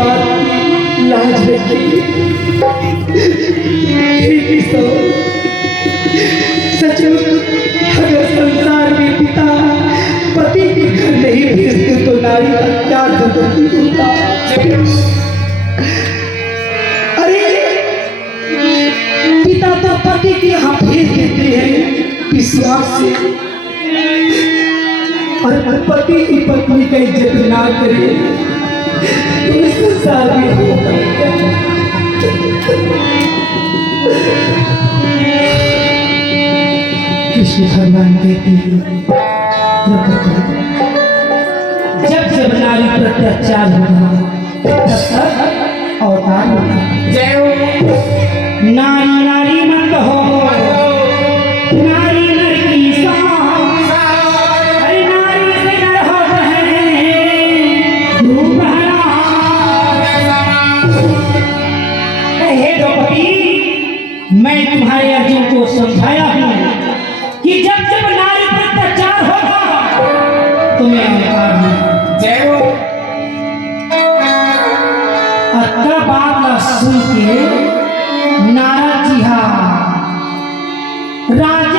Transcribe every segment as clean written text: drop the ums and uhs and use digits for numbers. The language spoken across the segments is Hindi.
बात लाज रखिए। सचमुच अगर संसार में पिता पति के घर नहीं भेजते तो नारी का क्या दुर्गति होता। अरे पिता तो पति के यहाँ भेज देते हैं विश्वास से, और पति की पत्नी का इज्जत ना करे तो इस संसार में होगा क्या? कृष्ण भगवान कहते हैं जब जब नारी पर अत्याचार होगा तब तक अवतार होगा। जय हो। नारी नारी मत हो, नारी नर की शान, अरे नारी से नर हो रूप हे द्रौपदी, मैं तुम्हारे अर्जुन को समझाया हूँ कि जब जब नारी पर अत्याचार होगा तो मैं अवतार हूँ। जय हो। अतः बात न सुन के नारद जी राज्य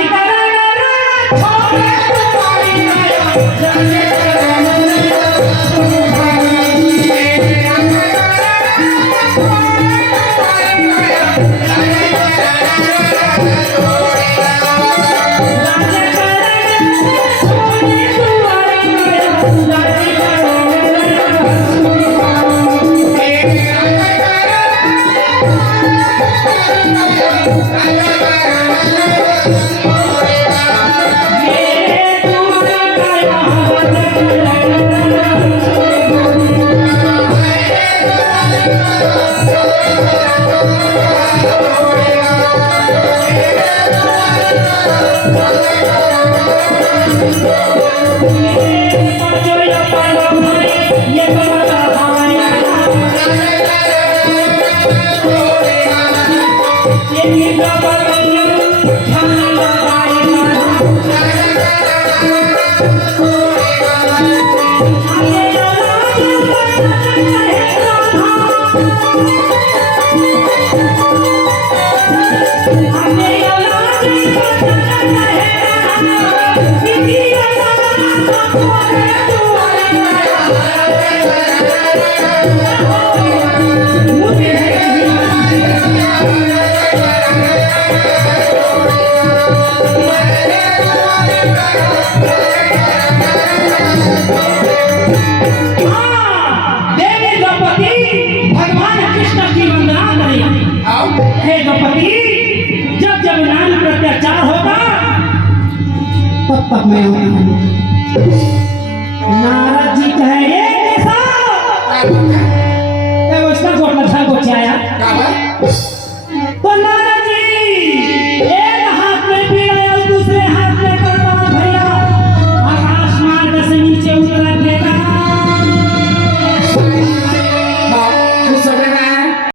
मैं नारद जी कह रहे